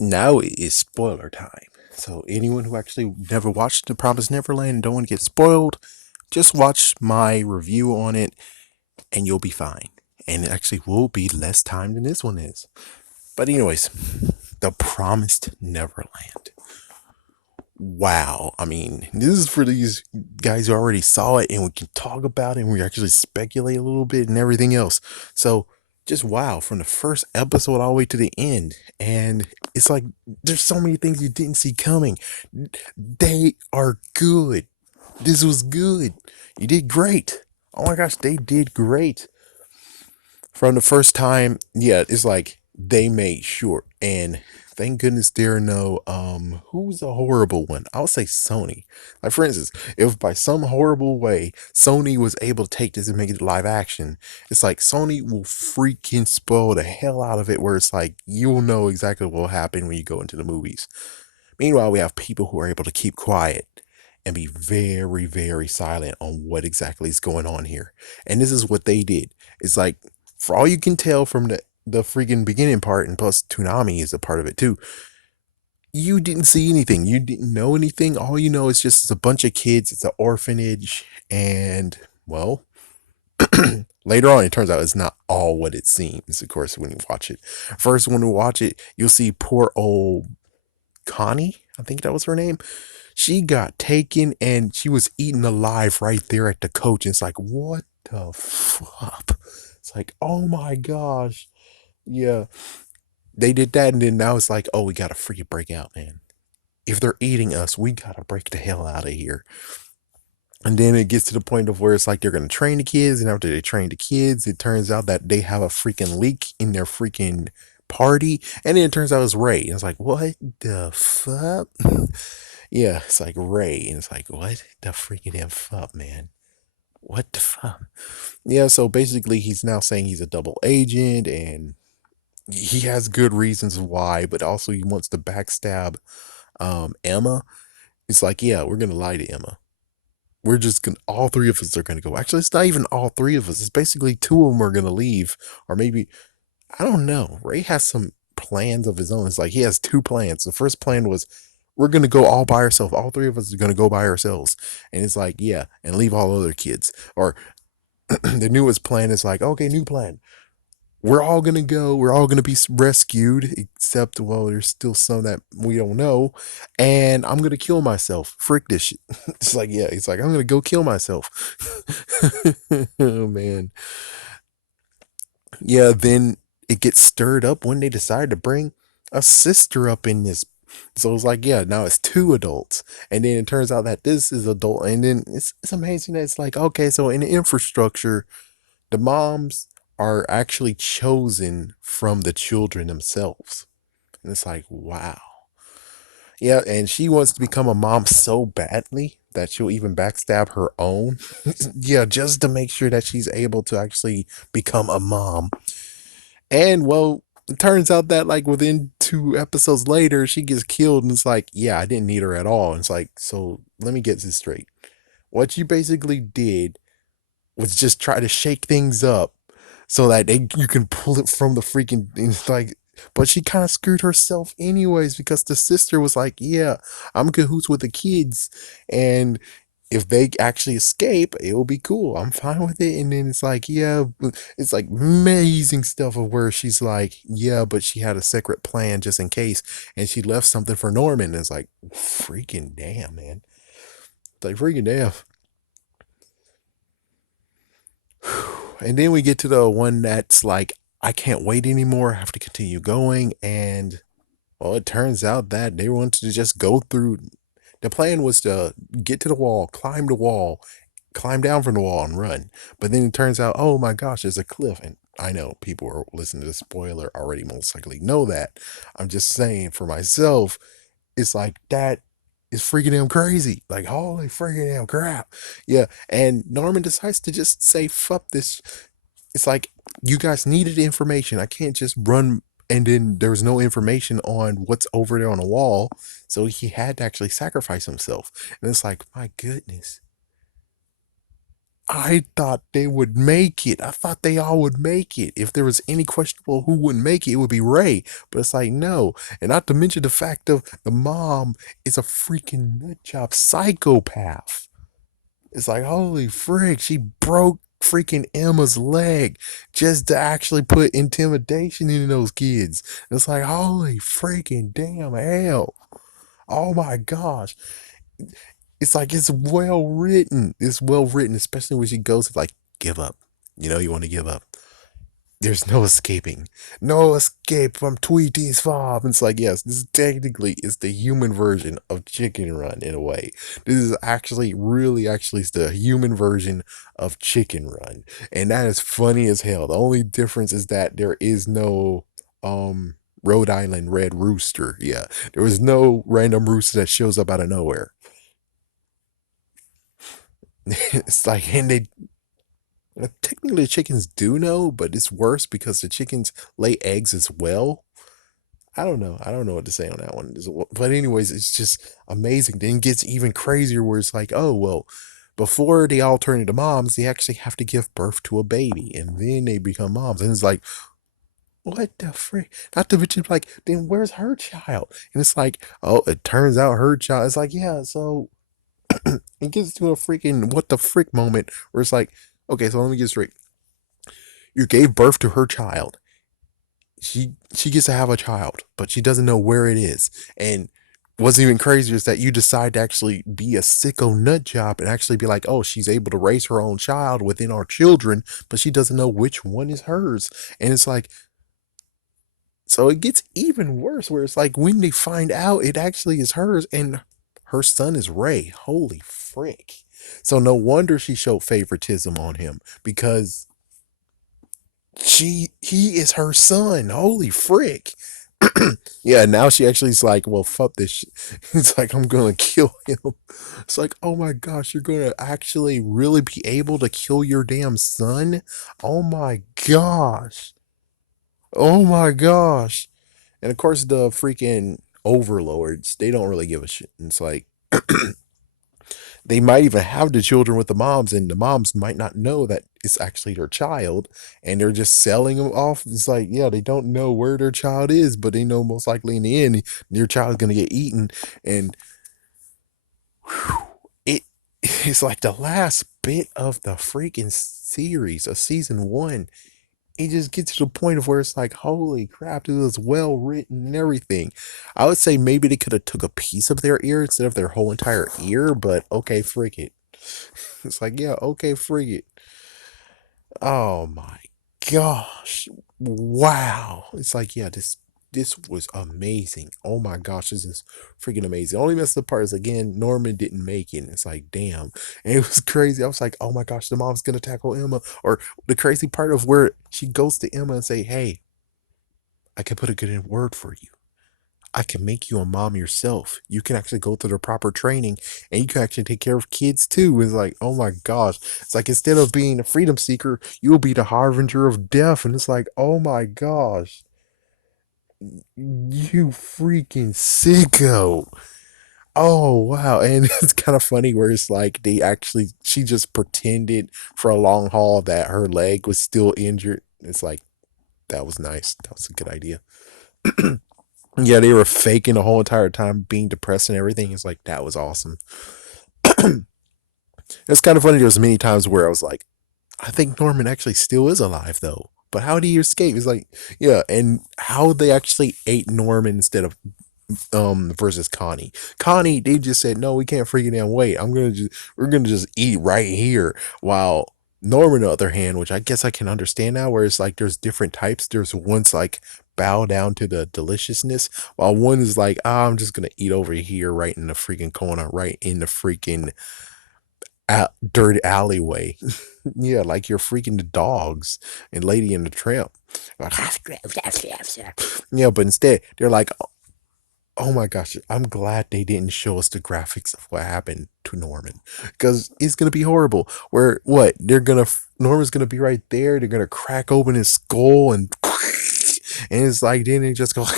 Now it is spoiler time. So anyone who actually never watched The Promised Neverland and don't want to get spoiled, just watch my review on it and you'll be fine. And it actually will be less time than this one is. But anyways, The Promised Neverland. Wow. I mean, this is for these guys who already saw it and we can talk about it and we actually speculate a little bit and everything else. So just wow, from the first episode all the way to the end. And it's like there's so many things you didn't see coming. They are good. This was good. You did great. Oh my gosh, they did great. From the first time, yeah, it's like they made sure. And thank goodness there are no who's a horrible one? I'll say Sony. Like for instance, if by some horrible way Sony was able to take this and make it live action, it's like Sony will freaking spoil the hell out of it where it's like you'll know exactly what will happen when you go into the movies. Meanwhile, we have people who are able to keep quiet and be very, very silent on what exactly is going on here. And this is what they did. It's like, for all you can tell from the freaking beginning part, and plus Toonami is a part of it too, you didn't see anything. You didn't know anything. All you know is just it's a bunch of kids, it's an orphanage, and well, later on it turns out it's not all what it seems, of course, when you watch it. First, when you watch it, you'll see poor old Connie, I think that was her name. She got taken and she was eaten alive right there at the coach. And it's like, what the fuck? It's like, oh my gosh. Yeah, they did that. And then now it's like, oh, we got to freaking break out, man. If they're eating us, we got to break the hell out of here. And then it gets to the point of where it's like they're going to train the kids. And after they train the kids, it turns out that they have a freaking leak in their freaking party. And then it turns out it's Ray. And it's like, what the fuck? Yeah, it's like Ray. And it's like, what the freaking F up, man? What the fuck? Yeah, so basically he's now saying he's a double agent and he has good reasons why, but also he wants to backstab Emma. It's like, yeah, we're gonna lie to Emma. We're just gonna all three of us are gonna go. Actually, it's not even all three of us. It's basically two of them are gonna leave. Or maybe I don't know. Ray has some plans of his own. It's like he has two plans. The first plan was we're gonna go all by ourselves. All three of us are gonna go by ourselves. And it's like, yeah, and leave all other kids. Or the newest plan is like, okay, new plan. We're all gonna go. We're all gonna be rescued, except well, there's still some that we don't know. And I'm gonna kill myself. Frick this shit. It's like, yeah, it's like I'm gonna go kill myself. Oh man. Yeah, then it gets stirred up when they decide to bring a sister up in this. So it's like, yeah, now it's two adults. And then it turns out that this is adult. And then it's amazing that it's like, okay, so in the infrastructure, the moms are actually chosen from the children themselves. And it's like, wow. Yeah, and she wants to become a mom so badly that she'll even backstab her own. Yeah, just to make sure that she's able to actually become a mom. And well, it turns out that like within two episodes later, she gets killed, and it's like, yeah, I didn't need her at all. And it's like, so let me get this straight. What you basically did was just try to shake things up so that you can pull it from the freaking. It's like, but she kind of screwed herself anyways because the sister was like, yeah, I'm cahoots with the kids, and if they actually escape, it will be cool. I'm fine with it. And then it's like, yeah, it's like amazing stuff of where she's like, yeah, but she had a secret plan just in case. And she left something for Norman. And it's like, freaking damn, man. It's like, freaking damn. And then we get to the one that's like, I can't wait anymore. I have to continue going. And well, it turns out that they wanted to just go through. The plan was to get to the wall, climb down from the wall and run. But then it turns out, oh my gosh, there's a cliff. And I know people are listening to the spoiler already most likely know that. I'm just saying for myself, it's like that is freaking damn crazy. Like, holy freaking damn crap. Yeah. And Norman decides to just say, fuck this. It's like, you guys needed information. I can't just run and then there was no information on what's over there on the wall. So he had to actually sacrifice himself. And it's like, my goodness. I thought they would make it. I thought they all would make it. If there was any questionable who wouldn't make it, it would be Ray. But it's like, no. And not to mention the fact of the mom is a freaking nutjob psychopath. It's like, holy frick, she broke freaking Emma's leg just to actually put intimidation in those kids. It's like, holy freaking damn hell. Oh my gosh. It's like it's well written. It's well written, especially when she goes to like give up. You want to give up. There's no escaping. No escape from Tweety's farm. It's like, yes, this technically is the human version of Chicken Run in a way. This is actually, really, actually, is the human version of Chicken Run. And that is funny as hell. The only difference is that there is no Rhode Island Red Rooster. Yeah. There was no random rooster that shows up out of nowhere. It's like, and they technically chickens do know, but it's worse because the chickens lay eggs as well. I don't know. I don't know what to say on that one. But anyways, it's just amazing. Then it gets even crazier where it's like, oh well, before they all turn into moms, they actually have to give birth to a baby, and then they become moms. And it's like, what the frick? Not to mention, like, then where's her child? And it's like, oh, it turns out her child. It's like, yeah. So it gets to a freaking what the frick moment where it's like, okay, so let me get straight. You gave birth to her child. She gets to have a child, but she doesn't know where it is. And what's even crazier is that you decide to actually be a sicko nut job and actually be like, oh, she's able to raise her own child within our children, but she doesn't know which one is hers. And it's like, so it gets even worse where it's like when they find out it actually is hers and her son is Ray. Holy frick. So no wonder she showed favoritism on him because he is her son. Holy frick. Yeah, now she actually is like, well, fuck this shit. It's like, I'm gonna kill him. It's like, oh my gosh, you're gonna actually really be able to kill your damn son? Oh my gosh. Oh my gosh. And of course, the freaking overlords, they don't really give a shit. It's like, they might even have the children with the moms, and the moms might not know that it's actually their child, and they're just selling them off. It's like, yeah, they don't know where their child is, but they know most likely in the end, their child is gonna get eaten, and whew, it it's like the last bit of the freaking series of season one. It just gets to the point of where it's like, holy crap, it was well written and everything. I would say maybe they could have took a piece of their ear instead of their whole entire ear, but okay, freak it. It's like, yeah, okay, freak it. Oh my gosh. Wow. It's like, yeah, this was amazing. Oh my gosh, this is freaking amazing. The only messed up part is again, Norman didn't make it. It's like, damn. And it was crazy. I was like, oh my gosh, the mom's gonna tackle Emma. Or the crazy part of where she goes to Emma and say, hey, I can put a good in word for you. I can make you a mom yourself. You can actually go through the proper training and you can actually take care of kids too. It's like, oh my gosh. It's like instead of being a freedom seeker, you'll be the harbinger of death. And it's like, oh my gosh. You freaking sicko. Oh wow. And it's kind of funny where it's like she just pretended for a long haul that her leg was still injured. It's like that was nice. That was a good idea. Yeah, they were faking the whole entire time being depressed and everything. It's like that was awesome. It's kind of funny. There was many times where I was like, I think Norman actually still is alive though. But how did he escape? It's like, yeah, and how they actually ate Norman instead of versus Connie. Connie, they just said, no, we can't freaking damn wait. We're gonna just eat right here. While Norman, on the other hand, which I guess I can understand now, where it's like there's different types. There's one's like bow down to the deliciousness, while one is like, I'm just gonna eat over here, right in the freaking corner, right in the freaking dirty alleyway. Yeah, like you're freaking the dogs and Lady and the Tramp. Like, yeah, but instead they're like, oh my gosh, I'm glad they didn't show us the graphics of what happened to Norman because it's gonna be horrible. Where what Norman's gonna be right there. They're gonna crack open his skull and it's like then it just goes.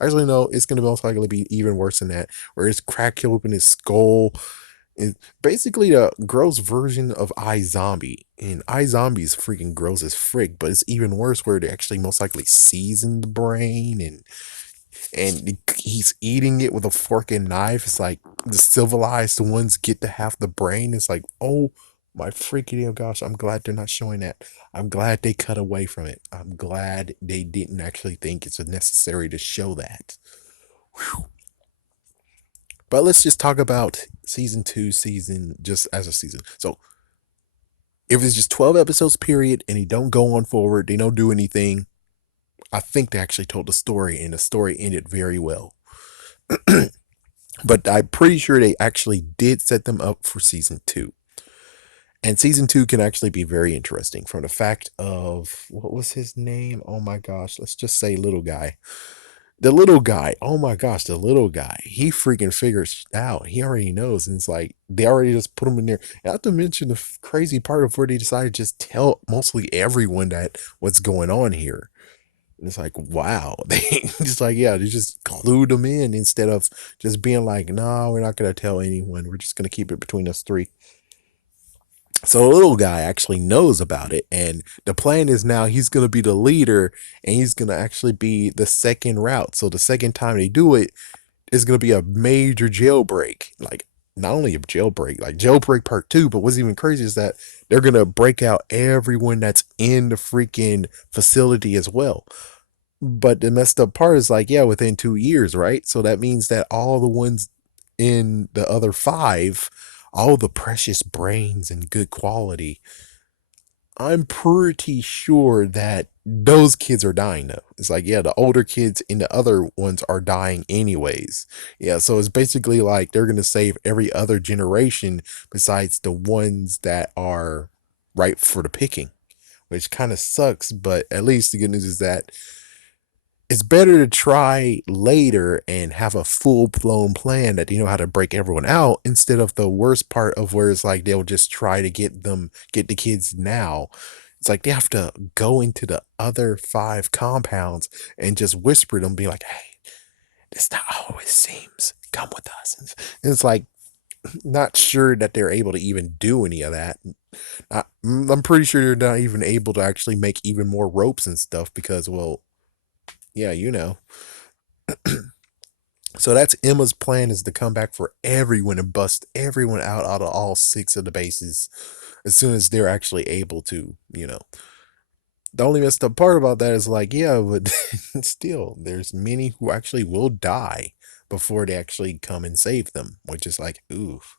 Actually, no, it's gonna most likely be even worse than that. Where it's crack open his skull It's basically a gross version of iZombie. And iZombie is freaking gross as frick, but it's even worse where they actually most likely season the brain and he's eating it with a fork and knife. It's like the civilized ones get to have the brain. It's like, oh my freaking damn gosh, I'm glad they're not showing that. I'm glad they cut away from it. I'm glad they didn't actually think it's necessary to show that. Whew. But let's just talk about season two, season just as a season. So if it's just 12 episodes period and they don't go on forward, they don't do anything, I think they actually told the story and the story ended very well. But I'm pretty sure they actually did set them up for season two. And season two can actually be very interesting from the fact of what was his name? Oh my gosh, let's just say little guy. The little guy, oh my gosh, the little guy, he freaking figures out. He already knows. And it's like they already just put him in there. Not to mention the crazy part of where they decided to just tell mostly everyone that what's going on here. And it's like, wow. They just like, yeah, they just clued them in instead of just being like, no, we're not going to tell anyone. We're just going to keep it between us three. So the little guy actually knows about it. And the plan is now he's going to be the leader and he's going to actually be the second route. So the second time they do it, it's going to be a major jailbreak. Like, not only a jailbreak, like jailbreak part two, but what's even crazy is that they're going to break out everyone that's in the freaking facility as well. But the messed up part is like, yeah, within 2 years, right? So that means that all the ones in the other five, all the precious brains and good quality, I'm pretty sure that those kids are dying though. It's like, yeah, the older kids and the other ones are dying anyways. Yeah, so it's basically like they're gonna save every other generation besides the ones that are ripe for the picking, which kind of sucks, but at least the good news is that it's better to try later and have a full blown plan that you know how to break everyone out instead of the worst part of where it's like they'll just try to get the kids now. It's like they have to go into the other five compounds and just whisper them, be like, hey, this not how it seems. Come with us. And it's like not sure that they're able to even do any of that. I'm pretty sure they're not even able to actually make even more ropes and stuff because, well, yeah, you know. So that's Emma's plan is to come back for everyone and bust everyone out of all six of the bases as soon as they're actually able to, you know. The only messed up part about that is like, yeah, but still, there's many who actually will die before they actually come and save them, which is like, oof.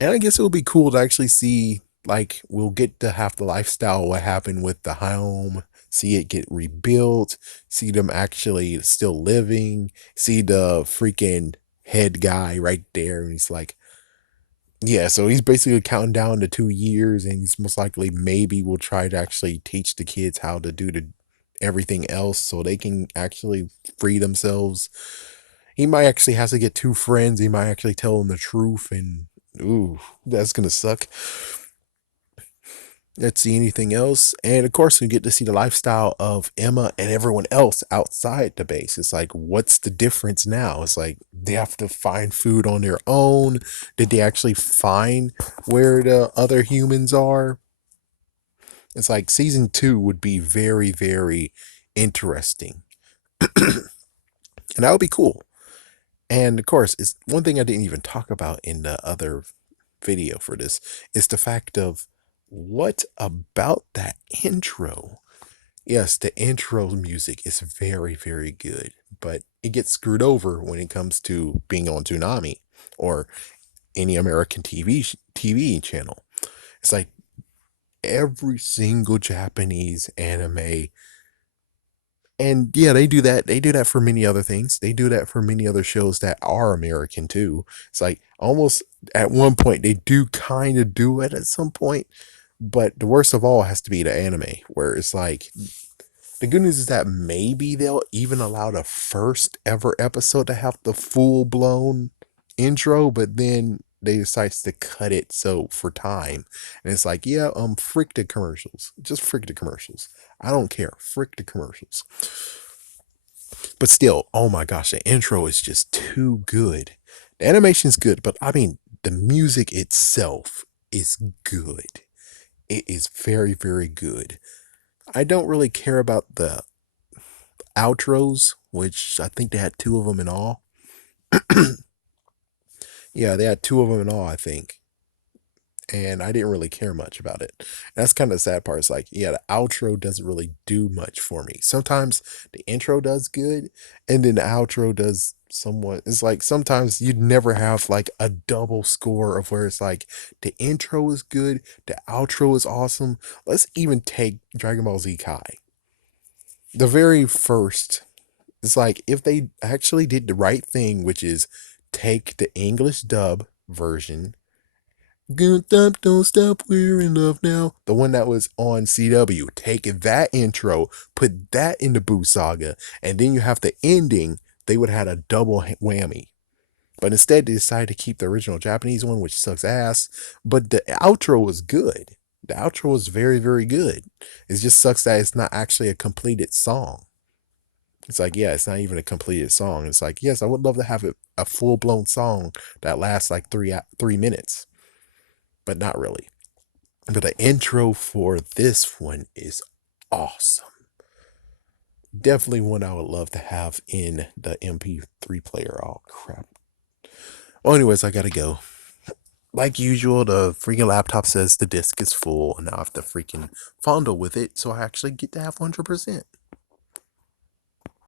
And I guess it would be cool to actually see, like, we'll get to have the lifestyle what happened with the home, see it get rebuilt, see them actually still living, see the freaking head guy right there. And he's like, yeah, so he's basically counting down to 2 years, and he's most likely maybe will try to actually teach the kids how to do the everything else so they can actually free themselves. He might actually have to get two friends. He might actually tell them the truth, and ooh, that's gonna suck. Let's see anything else. And of course, we get to see the lifestyle of Emma and everyone else outside the base. It's like, what's the difference now? It's like they have to find food on their own. Did they actually find where the other humans are? It's like season two would be very, very interesting. And that would be cool. And of course, it's one thing I didn't even talk about in the other video for this is the fact of what about that intro? Yes, the intro music is very, very good, but it gets screwed over when it comes to being on Toonami or any American TV channel. It's like every single Japanese anime, and yeah, they do that. They do that for many other things. They do that for many other shows that are American too. It's like almost at one point they do kind of do it at some point, but the worst of all has to be the anime, where it's like the good news is that maybe they'll even allow the first ever episode to have the full blown intro, but then they decides to cut it so for time. And it's like, yeah, frick the commercials. Just frick the commercials. I don't care. Frick the commercials. But still, oh my gosh, the intro is just too good. The animation's good, but I mean, the music itself is good. It is very, very good. I don't really care about the outros, which I think they had two of them in all. Yeah, they had two of them in all, I think. And I didn't really care much about it. That's kind of the sad part. It's like, yeah, the outro doesn't really do much for me. Sometimes the intro does good, and then the outro does somewhat. It's like sometimes you'd never have like a double score of where it's like the intro is good, the outro is awesome. Let's even take Dragon Ball Z Kai. The very first, it's like if they actually did the right thing, which is take the English dub version. Good stop, don't stop, we're in love now. The one that was on CW. Take that intro, put that in the Boo Saga, and then you have the ending. They would have had a double whammy. But instead, they decided to keep the original Japanese one, which sucks ass. But the outro was good. The outro was very, very good. It just sucks that it's not actually a completed song. It's like, yeah, it's not even a completed song. It's like, yes, I would love to have it a full blown song that lasts like 3 minutes, but not really. But the intro for this one is awesome. Definitely one I would love to have in the MP3 player. Oh crap. Well, anyways, I gotta go. Like usual, the freaking laptop says the disk is full, and now I have to freaking fondle with it so I actually get to have 100%.